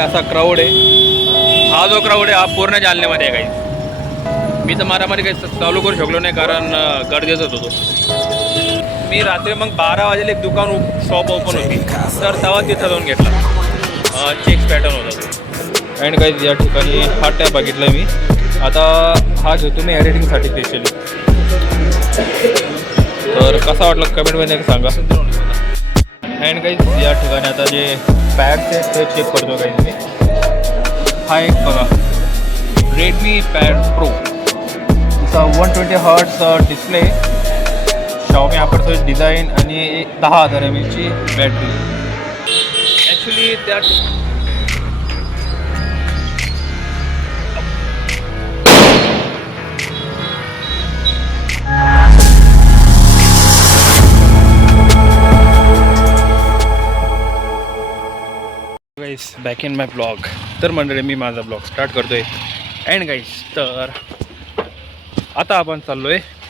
असा क्राऊड आहे. हा जो क्राऊड आहे हा पूर्ण जालन्यामध्ये आहे काही. मी तर मारामारी काही चालू करू शकलो नाही कारण गर्दीतच होतो. मी रात्री मग 12 वाजेला एक दुकान शॉप ओपन होती तर तेव्हा तिथं जाऊन घेतला. चेक्स पॅटर्न होता तो. अँड काही या ठिकाणी हा टॅब बघितला मी. आता हा घेतो मी एडिटिंगसाठी स्पेशली. तर कसा वाटला कमेंटमध्ये सांगा. अँड काही या ठिकाणी आता जे पॅड्स आहेत ते चेक करतो काही मी. हा एक बघा रेडमी पॅड प्रो. जसा 120 hertz display, Xiaomi aperture design आणि 10,000 mAh ची बॅटरी. ॲक्च्युली त्यात guys back in my blog. तर मंडळी मी माझा ब्लॉग स्टार्ट करतो आहे. अँड गाईस तर आता आपण चाललो आहे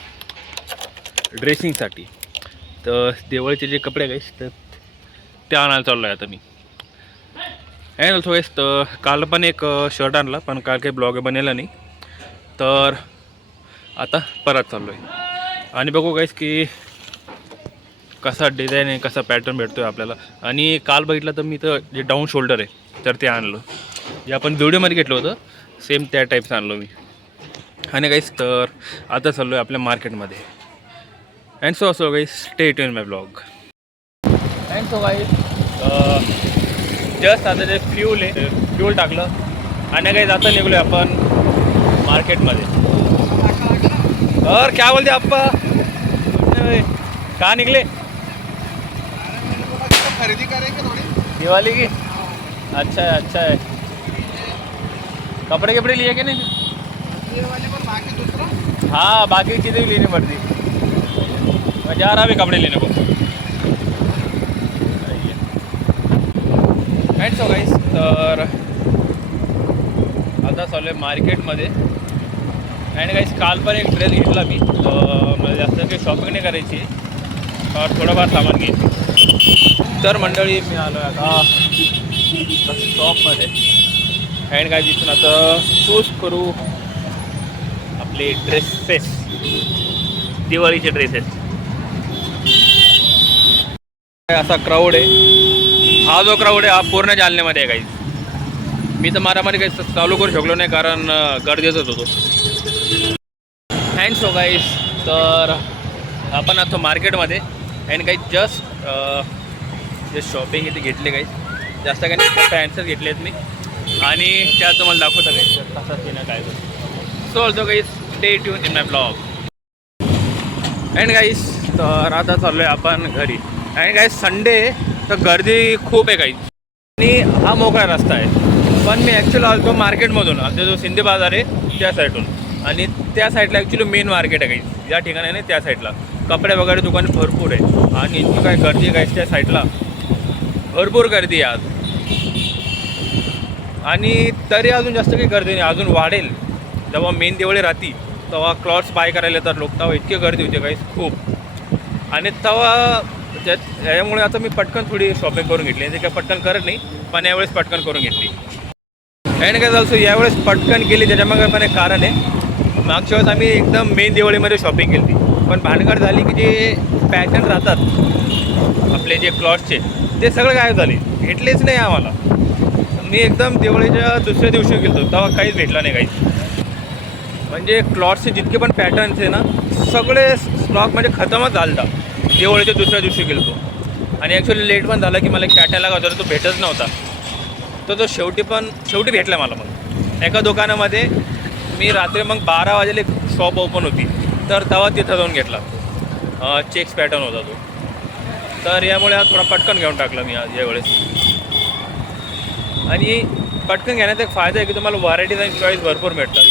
ड्रेसिंगसाठी. तर दिवाळीचे जे कपडे गाईस तर ते आणायला चाललो आहे आता मी. अँड ऑल्सो गाईस तर काल पण एक शर्ट आणला पण काल काही ब्लॉग बनवला नाही. तर आता परत चाललो आहे आणि बघू गाईस की कसा डिझाईन आहे, कसा पॅटर्न भेटतो आहे आपल्याला. आणि काल बघितलं तर मी तर जे डाऊन शोल्डर आहे तर ते आणलं, जे आपण व्हिडिओमध्ये घेतलं होतं सेम त्या टाईपचं आणलं मी. आणि गाईस तर आता चाललो आहे आपल्या मार्केटमध्ये. And so guys stay tune my blog. And so guys just आता जे फ्यूल टाकलं आणि गाईस आता निघलो आहे आपण मार्केटमध्ये. और क्या बोलते आप्पा, कहाँ निकले? खरीदी करेंगे थोड़ी दिवाली की. अच्छा है. कपड़े लिए कि नहीं? ये वाले पर बाकी दूसरा हाँ बाकी चीज़ें भी लेनी पड़ती. मैं जा रहा अभी कपड़े लेने को. अँड सो गाईस तर आता चालू आहे मार्केटमध्ये. अँड गाईस काल पण एक ड्रेस घेतला मी. मला जास्त काही शॉपिंग नाही करायची, थोडंफार सामान घ्यायची. तर मंडळी मी आलो आहे आता शॉपमध्ये. अँड काय तिथून आता चूज करू आपले ड्रेसेस, दिवाळीचे ड्रेसेस. असा क्राऊड आहे. हा जो क्राऊड आहे हा पूर्ण जालन्यामध्ये आहे काही. मी तर मारामारी काही चालू करू शकलो नाही कारण गर्दीतच होतो. अँड सो गाईस तर आपण आता मार्केटमध्ये. अँड काही जस्ट जे शॉपिंग इथे घेतले काही जास्त काही नाही, पॅन्ट्सच घेतले आहेत मी आणि त्या तुम्हाला दाखवता काही कसा ना काय. So also guys stay tune in my blog. And guys तर आता चाललो आहे आपण घरी. अँड गाईस संडे तर गर्दी खूप आहे काही आणि हा मोकळा रस्ता आहे. पण मी ॲक्च्युअली आलो मार्केटमधून, आता जो सिंधी बाजार आहे त्या साईडून. आणि त्या साईडला ॲक्च्युली मेन मार्केट आहे काही, या ठिकाणी नाही त्या साईडला कपडे वगैरे दुकान भरपूर आहे. आणि इतकी काय गर्दी आहे काही त्या साईडला, भरपूर गर्दी आहे आज. आणि तरी अजून जास्त काही गर्दी नाही, अजून वाढेल जेव्हा मेन दिवाळी राहते तेव्हा क्लॉथ्स बाय करायला येतात लोक. तेव्हा इतकी गर्दी होते काही खूप. आणि तेव्हा यामुळे आता मी पटकन थोडी शॉपिंग करून घेतली. ते काय पटकन करत नाही पण यावेळेस पटकन करून घेतली. आणि काय झालं यावेळेस पटकन केली त्याच्यामागे पण एक कारण आहे. मागच्या वेळेस आम्ही एकदम मेन दिवाळीमध्ये शॉपिंग केली पण भानगड झाली की जे पॅटर्न राहतात आपले जे क्लॉथचे ते सगळं गायब झाले, भेटलेच नाही आम्हाला. मी एकदम दिवाळीच्या दुसऱ्या दिवशी गेलो तेव्हा काहीच भेटला नाही काहीच. म्हणजे क्लॉथचे जितके पण पॅटर्न्स आहे ना सगळे स्टॉक म्हणजे खतमच झाला. दिवाळीच्या दुसऱ्या दिवशी गेलो आणि ॲक्च्युली लेट पण झाला की मला एक पॅटर्न लागत होता, तो भेटच नव्हता. तर तो शेवटी भेटला मला. मग एका दुकानामध्ये मी रात्री मग 12 वाजेला एक शॉप ओपन होती तर तेव्हा तिथं जाऊन घेतला. चेक्स पॅटर्न होता तो. तर यामुळे हा थोडा पटकन घेऊन टाकला मी आज यावेळेस. आणि पटकन घेण्याचा एक फायदा आहे की तुम्हाला व्हरायटीज आणि चॉईस भरपूर भेटतात.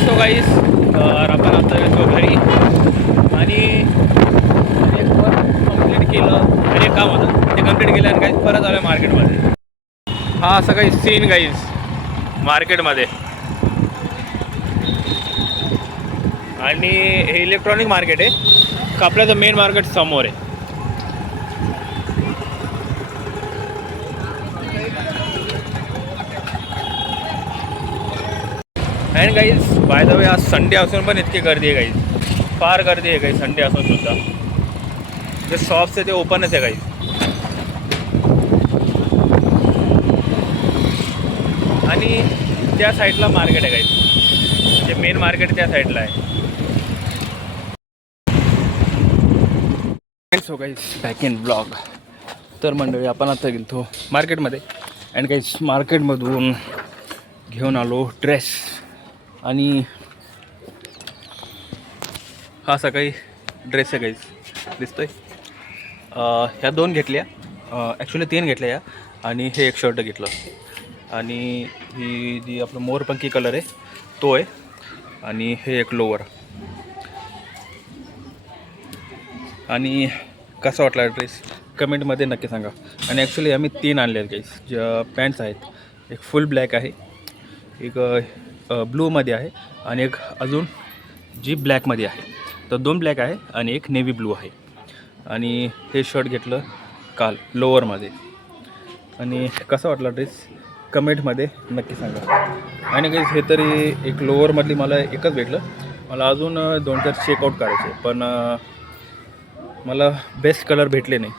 सो गाईस तर आपण आता येतो घरी आणि एक वर्क कंप्लीट केलं आणि एक काम होतं ते कंप्लीट केलं आणि काही परत आलं मार्केटमध्ये. हा असं काही सीन गाईज मार्केटमध्ये. आणि हे इलेक्ट्रॉनिक मार्केट आहे कापल्याचं मेन मार्केट समोर आहे. And guys by the way आज संडे असून पण इतकी गर्दी आहे गाईज, फार गर्दी आहे गाईज संडे असून सुद्धा. जे शॉप्स आहे ते ओपनच आहे गाईज. आणि त्या साईडला मार्केट आहे गाईज, जे मेन मार्केट त्या साईडला आहे. So guys back in blog. तर मंडळी आपण आता गेलो मार्केटमध्ये अँड गाईज मार्केटमधून घेऊन आलो ड्रेस. आणि हा सकाळी ड्रेस आहे गाईज दिसतोय. ह्या 2 घेतल्या, ॲक्च्युली 3 घेतल्या या. आणि हे एक शर्ट घेतलं. आणि ही जी आपलं मोरपंखी कलर आहे तो आहे. आणि हे एक लोअर. आणि कसा वाटला ड्रेस कमेंटमध्ये नक्की सांगा. आणि ॲक्च्युली आम्ही 3 आणले आहेत गाईज. ज्या पॅन्ट्स आहेत, एक फुल ब्लॅक आहे, एक ब्लूमध्ये आहे आणि एक अजून जी ब्लॅकमध्ये आहे. तर 2 ब्लॅक आहे आणि एक नेव्ही ब्लू आहे. आणि हे शर्ट घेतलं काल लोअरमध्ये. आणि कसा वाटला ड्रेस कमेंटमध्ये नक्की सांगा. आणि गाईज हे तरी एक लोअरमधली मला एकच भेटलं. मला अजून 2-4 चेकआउट करायचे, पण मला बेस्ट कलर भेटले नाही.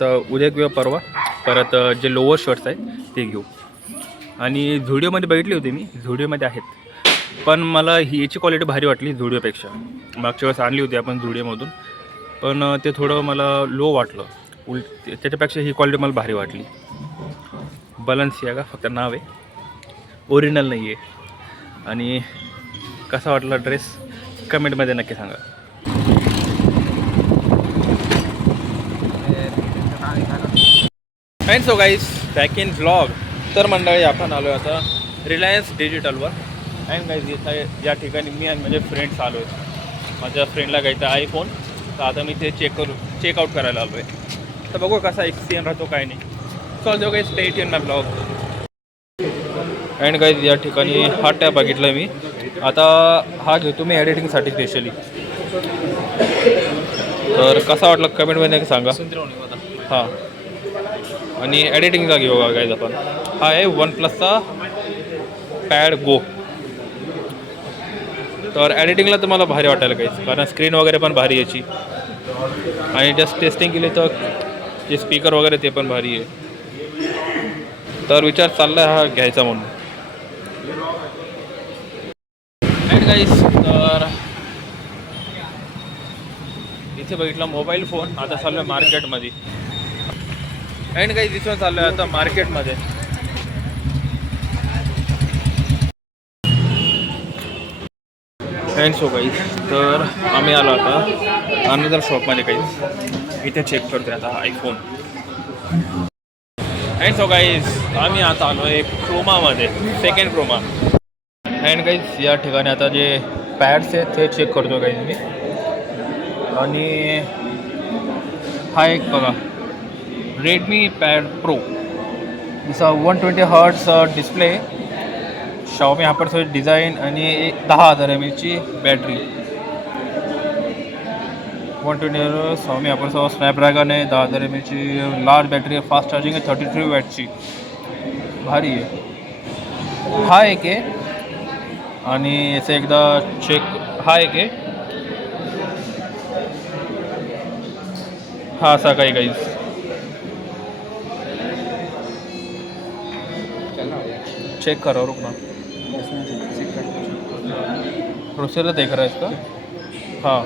तर उद्या किंवा परवा परत जे लोअर शर्ट्स आहेत ते घेऊ. आणि झुडिओमध्ये बघितली होती मी, झुडिओमध्ये आहेत, पण मला ही याची क्वालिटी भारी वाटली झुडिओपेक्षा. मागच्या वेळेस आणली होती आपण झुडिओमधून, पण ते थोडं मला लो वाटलं. त्याच्यापेक्षा ही क्वालिटी मला भारी वाटली. बलेन्सियागा फक्त नाव आहे, ओरिजिनल नाही आहे. आणि कसा वाटला ड्रेस कमेंटमध्ये नक्की सांगा. And so guys back in vlog. तर मंडळी आपण आलो आहे आता रिलायन्स डिजिटलवर. अँड गाईज इथं या ठिकाणी मी आणि माझे फ्रेंड्स आलो आहेत. माझ्या फ्रेंडला घ्यायचा आयफोन, तर आता मी ते चेकआउट करायला आलो आहे. तर बघू कसा एक्सपिरियन्स राहतो काय नाही. सो जो guys stay in my blog. And guys या ठिकाणी हा टॅब बघितला मी. आता हा घेतो मी एडिटिंगसाठी स्पेशली. तर कसा वाटला कमेंटमध्ये सांगा. हां, आणि एडिटिंगचा घेऊ गाईज आपण. हा आहे OnePlusचा पॅड गो. तर एडिटिंगला तर मला भारी वाटायला काहीच, कारण स्क्रीन वगैरे पण भारी याची. आणि जस्ट टेस्टिंग केली तर जे स्पीकर वगैरे ते पण भारी आहे. तर विचार चालला आहे हा घ्यायचा म्हणून. अँड गाईज तर इथे बघितला मोबाईल फोन. आता चाललो आहे मार्केटमध्ये. अँड गाईज इथून चाललो आहे आता मार्केटमध्ये. अँड सो गाईज तर आम्ही आलो आता अनदर शॉपमध्ये गाईज. इथे चेक करतोय आता आयफोन. अँड सो गाईज आम्ही आता आलो आहे क्रोमामध्ये, सेकंड क्रोमा. अँड गाईज या ठिकाणी आता जे पॅड्स आहेत ते चेक करतो गाईज मी. आणि हा एक बघा रेडमी पॅड प्रो. जसा 120 hertz display, Xiaomi hypersonic design आणि 10,000 mAh ची बॅटरी. 120 Xiaomi हायपरसोनिक स्नॅपड्रॅगन आहे, 10,000 mAh ची लार्ज बॅटरी आहे, फास्ट चार्जिंग आहे, 33 वॅटची. भारी आहे. हा एक आहे. आणि याचं एकदा चेक. हा एक आहे. हा असा काही गाईज. चेक करो रुक ना. प्रोसेसर देख रहा है इसका. हां,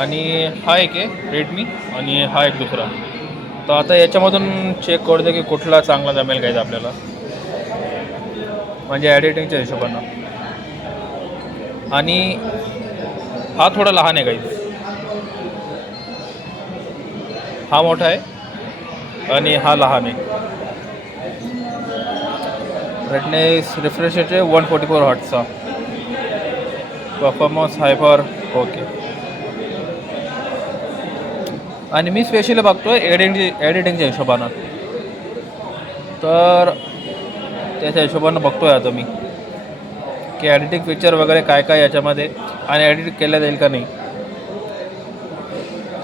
आणि हा एक आहे रेडमी आणि हा एक दुसरा. तर आता याच्यामधून चेक करतो की कुठला चांगला जमेल गाईज आपल्याला, म्हणजे एडिटिंगच्या हिशोबानं. आणि हा थोडा लहान आहे गाईज, हा मोठा आहे आणि हा लहान आहे. ब्राईटनेस रिफ्रेश रेट 144 हर्ट्जचा. Performance hyper okay. आणि मी स्पेशली बघतो एडिटिंगच्या हिशोबानं. तर त्याच्या हिशोबानं बघतो आहे आता मी की एडिटिंग फीचर वगैरे काय काय याच्यामध्ये, आणि एडिट केलं जाईल का नाही.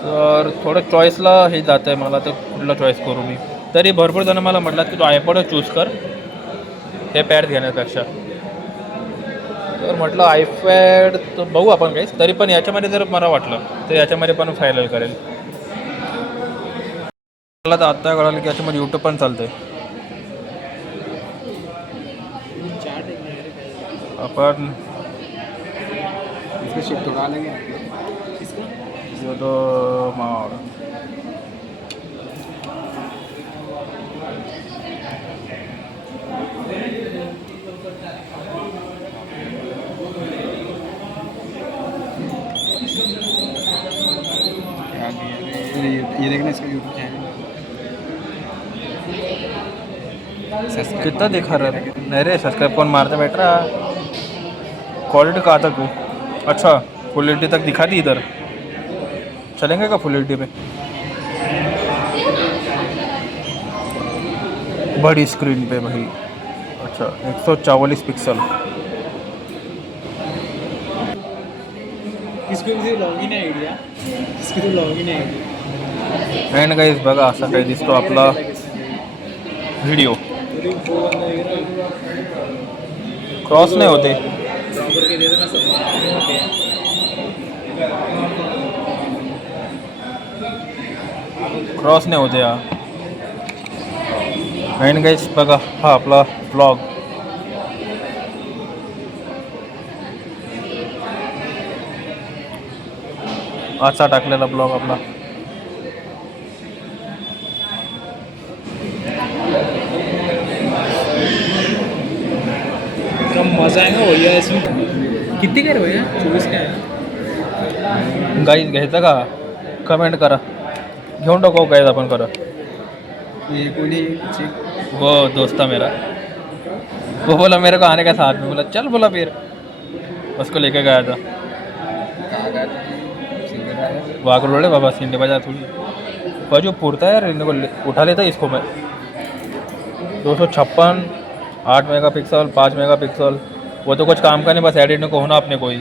तर थोडं चॉईसला हे जातं आहे मला, तर कुठला चॉईस करू मी. तरी भरपूर जण मला म्हटलं की तू आयपॉडच चूज कर हे पॅड घेण्यापेक्षा. तर म्हटलं आयपॅड तर बघू आपण काहीच, तरी पण याच्यामध्ये जर मला वाटलं तर याच्यामध्ये पण फायदा करेल. मला तर आत्ता कळालं की याच्यामध्ये यूट्यूब पण चालतं आहे. अपन इसका शिफ्ट थोड़ा अलग है. जो तो ये देखना इसका यूट्यूब चैनल कितना दिखा रहा है? नहीं रे, सब्सक्राइब कौन मारते बैठ रहा. क्वालिटी कहाँ तक हुई? अच्छा, फुल एच डी तक दिखा दी इधर. चलेंगे का फुल एच डी पे? बड़ी स्क्रीन पे भाई. अच्छा 144 पिक्सल. इसको भी लॉगिन है आयडिया. इसकी तो लॉगिन है आयडिया. अँड गाईज बघा असा काही दिसतो आपला व्हिडिओ. क्रॉस नाही होते. क्रॉस नाही होते हा. अँड गाईज बघा हा आपला ब्लॉग. आजचा टाकलेला ब्लॉग आपला. मजा आएगा भैया इसमें. कितने का है भैया? 24 का है. गाईज घ्यायचं का? कमेंट करा, घेऊन टाकू गाईज आपण करा. ये कोणी वो दोस्त था मेरा, वो बोला मेरे को आने का साथ में. बोला चल, बोला फिर उसको लेके गया था. वागरोड़े बाबा सिंडे बाजार थोड़ी बाजू पुरता है यार. इनको उठा लेता इसको मैं. 256 8 मेगापिक्सल 5 मेगापिक्सल. वो तो कुछ काम का नहीं, बस एडिट को होना अपने कोई.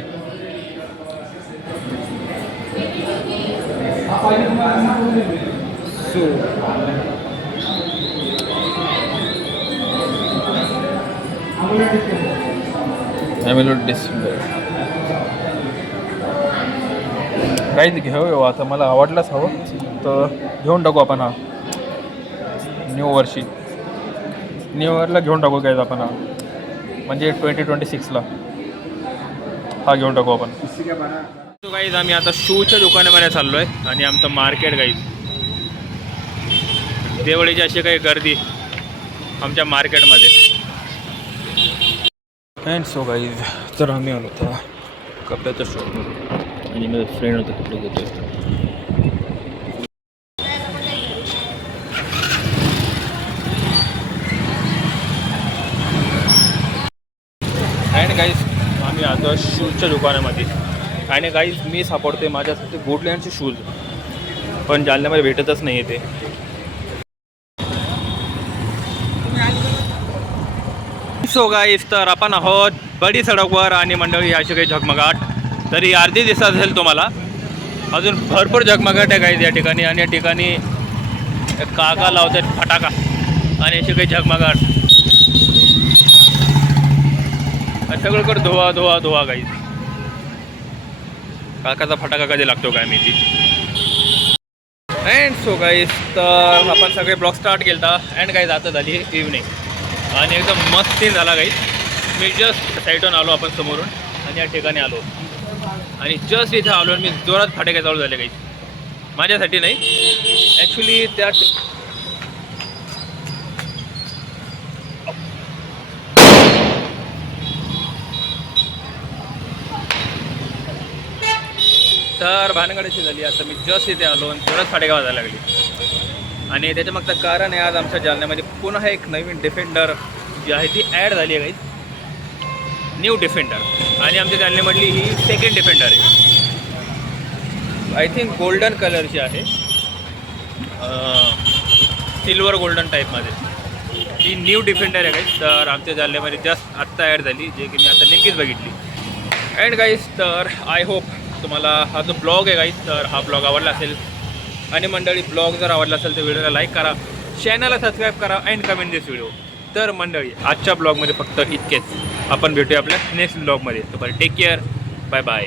एमिलोड डिस्प्ले काहीच घेऊ आता. मला आवडलाच हवं तर घेऊन टाकू आपण हा. न्यू वर्षी न्यू इयरला घेऊन टाकू गाईज आपण हा. म्हणजे 2026ला हा घेऊन टाकू आपण. तो गाईज आम्ही आता शूच्या दुकानामध्ये चाललो आहे आणि आमचं मार्केट गाईज. दिवाळीची अशी काही गर्दी आमच्या मार्केटमध्ये. अँड सो गाईज तर आम्ही आलो होता कपड्याच्या शॉपमध्ये आणि माझे फ्रेंड होते कपडे घेतो. अँड गाईज आम्ही आता शूजच्या दुकानामध्ये. आणि गाईज मी सापडते माझ्यासाठी गुडलँडचे शूज, पण जालन्यामध्ये भेटतच नाही आहे ते. सो गाईज तर आपण आहोत बडी सडकवर आणि मंडळी अशी काही झगमगाट तरी अर्धी दिसत असेल तुम्हाला. अजून भरपूर झगमगाट आहे गाईज या ठिकाणी. आणि या ठिकाणी काका लावतात फटाका आणि अशी काही झगमगाट. सगळीकडे धुवा धुवा धुवा गाईज. काकाचा फटाका कधी लागतो काय माहिती. अँड सो गाईज तर आपण सगळे ब्लॉग स्टार्ट केला. अँड गाईज आता झाली इव्हनिंग आणि एकदम मस्त सीन झाला गाईज. मी जस्ट साईडून आलो आपण समोरून आणि या ठिकाणी आलो आणि जस्ट इथे आलो आणि मी जोरात फटाके चालू झाले गाईज. माझ्यासाठी नाही ॲक्च्युली त्या तर भानगड अशी झाली. आता मी जस्ट इथे आलो आणि जोरात फटाके वाजायला लागली. आणि त्याच्या मागचं कारण आहे आज आमच्या जालन्यामध्ये पुन्हा एक नवीन डिफेंडर जी आहे ती ॲड झाली आहे गाईज. New defender. आणि आमच्या जालन्यामधली ही सेकंड डिफेंडर आहे. आय थिंक गोल्डन कलरची आहे, सिल्वर गोल्डन टाईपमध्ये. ही न्यू डिफेंडर आहे गाईज. तर आमच्या जालन्यामध्ये जस्ट आत्ता ॲड झाली, जे की मी आता नेमकीच बघितली. अँड गाईज तर आय होप तुम्हाला हा जो ब्लॉग आहे गाईज तर हा ब्लॉग आवडला असेल आणि मंडळी ब्लॉग जर आवडला असेल तर व्हिडिओला लाईक करा, चॅनलला सबस्क्राईब करा अँड कमेंट दिस व्हिडिओ. तर मंडळी आजच्या ब्लॉगमध्ये फक्त इतकेच. आपण भेटूया आपल्या नेक्स्ट ब्लॉगमध्ये. तर टेक केअर, बाय बाय.